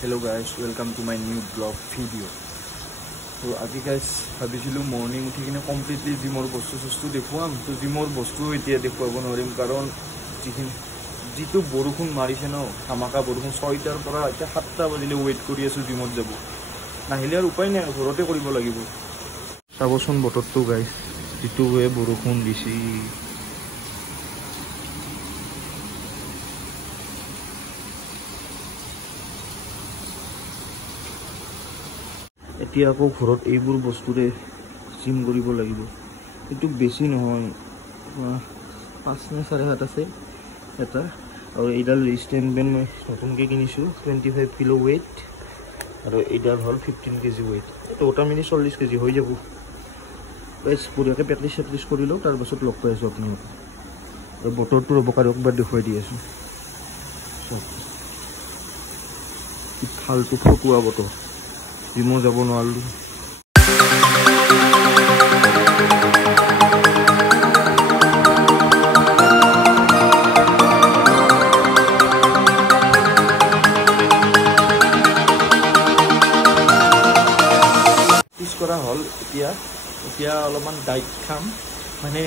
Hello guys, welcome to my new vlog video. So আজি guys ভাবিছিলো morning উঠি কিনে কমপ্লিটলি জিমৰ বস্তু দেখুৱাম তো জিমৰ বস্তু এতিয়া দেখুৱাব নোৱাৰিম কাৰণ যিটো বৰষুণ মাৰিছে ন ধামাকা বৰষুণ 6টাৰ পৰা এতিয়া 7টা বাজিলে ৱেট কৰি আছো জিমত যাব নাহিলে আৰু উপায় নাই ঘৰতে কৰিব লাগিব চাবচোন বতৰটো গাইস যিটো ৱে বৰষুণ দিছি এতিয়া আকৌ ঘৰত এইবোৰ বস্তুৰে জিম কৰিব লাগিব কিন্তু বেছি নহয় 5 নে 7.5 আছে এটা আৰু এইডাল ৰেজিস্ট্যান্ট বেন্ড মই নতুনকৈ কিনিছো 25 কিলো ওয়েট আৰু এইডাল হল 15 কেজি ওয়েট তো ওটা মিনি 40 কেজি হৈ যাব গাইস পুৰাকে প্ৰেক্টিস কৰিলো তাৰ পাছত লগ পাই আছো আপোনাক আৰু বতৰটো ৰবকাৰী একবাৰ দেখুৱাই দি আছো সব কি ফালতু ফটুৱা বতৰ জিমো যাব নোৱাৰলো কৰা হল এতিয়া অলপমান ডাইট খাম মানে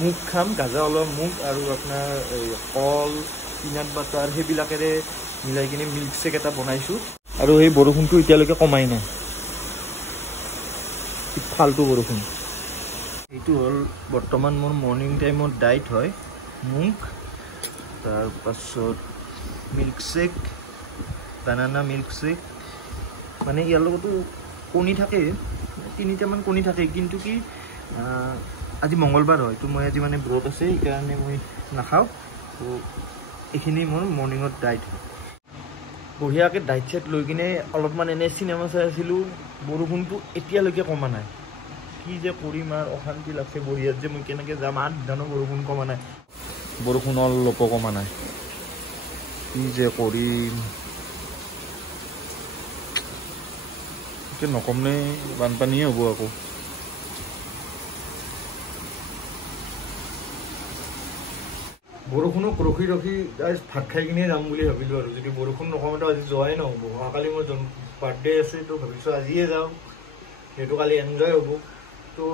মুগ খাম গাজা অলপ মুগ আৰু আপোনাৰ কল পিনাট বাটাৰ হেবিলাকেৰে মিলাই কিনে মিল্ক শেক এটা বনাইছো আৰু এই বৰষুণটো এতিয়ালৈকে কমাই নাই কি ফালতু বৰষুণ এইটো হল বৰ্তমান মোৰ মৰ্নিং টাইমত ডাইট হয় মুগ তাৰ পাছত মিল্ক শেক বানানা মিল্ক শেক মানে ইয়াৰ লগতো কণী থাকে 3টা মান কণী থাকে কিন্তু কি আজি মঙ্গলবাৰ হয় তো মই আজি মানে ব্ৰত আছে এই কাৰণে মই নাখাও তো এখিনি মোৰ মৰ্নিংত ডাইট হয় বঢ়িয়াকে ডাইট সেট লৈ কিনে অলপমান এনে সিনেমা চাই আছিলো বৰষুণটো এতিয়ালৈকে কমা নাই কি যে কৰিম আৰু অশান্তি লাগছে বঢ়িয়াত যে মই কেনেকৈ যাম আঠ দিনৰ বৰষুণ কমা নাই বৰষুণ অলপ কমা নাই কি যে কৰিম নকমনে বানপানীয়ে হ'ব আকৌ বৰষুণক ৰখি গাইজ ভাত খাই কিনে যাম বুলি ভাবিলো আৰু যদি বৰষুণ নকমে আজি যোৱাই নহ'ব অহাকালি মোৰ বাৰ্থডে আছে তো ভাবিছো আজিয়ে যাওঁ সেইটো কালি এনজয় হ'ব তো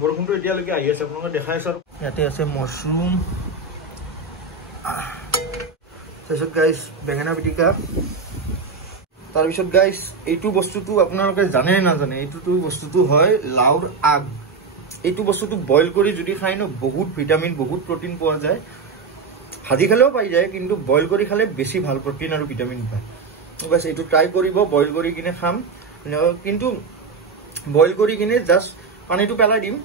বৰষুণটো এতিয়ালৈকে আহি আছে আপোনালোকে দেখাই আছে আৰু ইয়াতে আছে মাছৰুম তাৰপিছত গাইজ বেঙেনা পিটিকা তাৰপিছত গাইস এইটো বস্তুটো আপোনালোকে জানে না জানে এইটো বস্তুটো হয় লাউৰ আগ এইটো বস্তুটো বইল কৰি যদি খাই ন বহুত ভিটামিন বহুত প্ৰটিন পোৱা যায় ভাজি খালেও পাই যায় কিন্তু বইল কৰি খালে বেছি ভাল প্ৰটিন আৰু ভিটামিন পায় গাইস এইটো ট্ৰাই কৰিব বইল কৰি কিনে খাম কিন্তু বইল কৰি কিনে জাস্ট পানীটো পেলাই দিম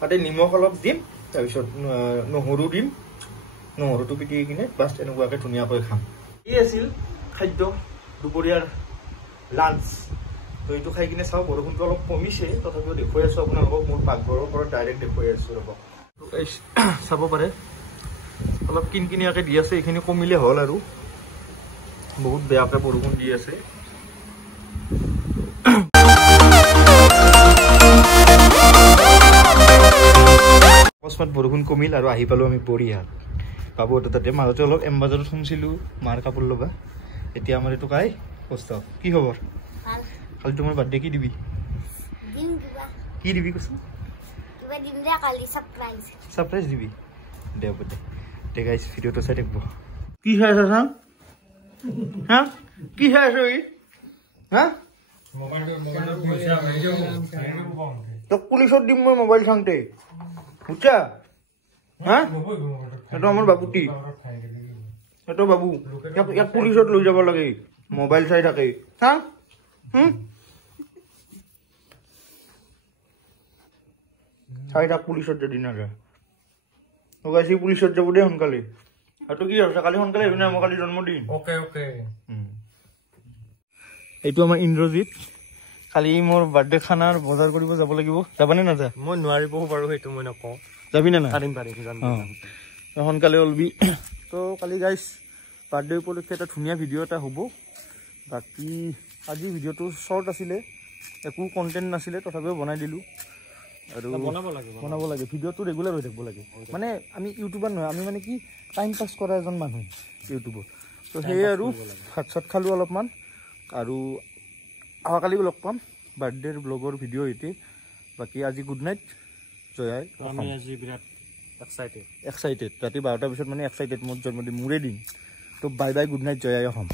তাতে নিমখ অলপ দিম তাৰপিছত নহৰু দিম নহৰুটো পিটিকি কিনে বাছ এনেকুৱাকৈ ধুনীয়াকৈ খাম এই আছিল খাদ্য দুপৰীয়াৰ লাঞ্চ তো এইটো খাই কিনে চাওঁ বৰষুণটো অলপ কমিছে তথাপিও দেখুৱাই আছো আপোনালোকক মোৰ পাকঘৰৰ পৰা ডাইৰেক্ট দেখুৱাই আছো ৰ'ব চাব পাৰে অলপ কিনকিনীয়াকৈ দি আছে এইখিনি কমিলে হ'ল আৰু বহুত বেয়াকৈ বৰষুণ দি আছে অকস্মাত বৰষুণ কমিল আৰু আহি পালো আমি বঢ়িয়াত বাবু তাতে মাজতে অলপ এম্বাজাৰত শুনিছিলোঁ মাৰ কাপোৰ লগা এতিয়া আমাৰ এইটো কাই কষ্ট কি খবৰ কালি তোমাৰ বাৰ্থডে কি দিবি কি দিবি কৈছো সাৰপ্ৰাইজ দিবি দে হ'ব দে গাইছ ভিডিঅ'টো চাই থাকিব কি চাই আছা হা কি চাই আছ হা তোক পুলিচত দিম মই মোবাইল চাওঁতে বুজছা হা এইটো আমাৰ বাবুটি এইটো বাবু ইয়াক পুলিচত লৈ যাব লাগে মোবাইল চাই থাকে হা চাই থাক পুলিচত যদি নাযায় গাইছি পুলিচত যাব দেই সোনকালে আৰু কি হৈছে কালি সোনকালে আহিবি না মোৰ কালি জন্মদিন এইটো আমাৰ ইন্দ্ৰজিৎ কালি মোৰ বাৰ্থডে খানাৰ বজাৰ কৰিব যাব লাগিব যাবানে নাযা মই নোৱাৰিবও পাৰো সেইটো মই নকওঁ যাবি না পাৰিম সোনকালে ওলবি তো কালি গাইছ বাৰ্থডে উপলক্ষে এটা ধুনীয়া ভিডিঅ' এটা হ'ব বাকী আজি ভিডিঅ'টো শ্বৰ্ট আছিলে একো কণ্টেণ্ট নাছিলে তথাপিও বনাই দিলোঁ আৰু বনাব লাগে ভিডিঅ'টো ৰেগুলাৰ হৈ থাকিব লাগে মানে আমি ইউটিউবাৰ নহয় আমি মানে কি টাইম পাছ কৰা এজন মানুহ ইউটিউবত তো সেয়ে আৰু ভাত চাত খালোঁ অলপমান আৰু অহাকালিও লগ পাম বাৰ্থডেৰ ব্লগৰ ভিডিঅ' এটি বাকী আজি গুড নাইট জয়াই আমি আজি বিৰাট এক্সাইটেড ৰাতি 12টাৰ পিছত মানে এক্সাইটেড মোৰ জন্মদিন মোৰে দিন তো বাই বাই গুড নাইট জয়াই অসম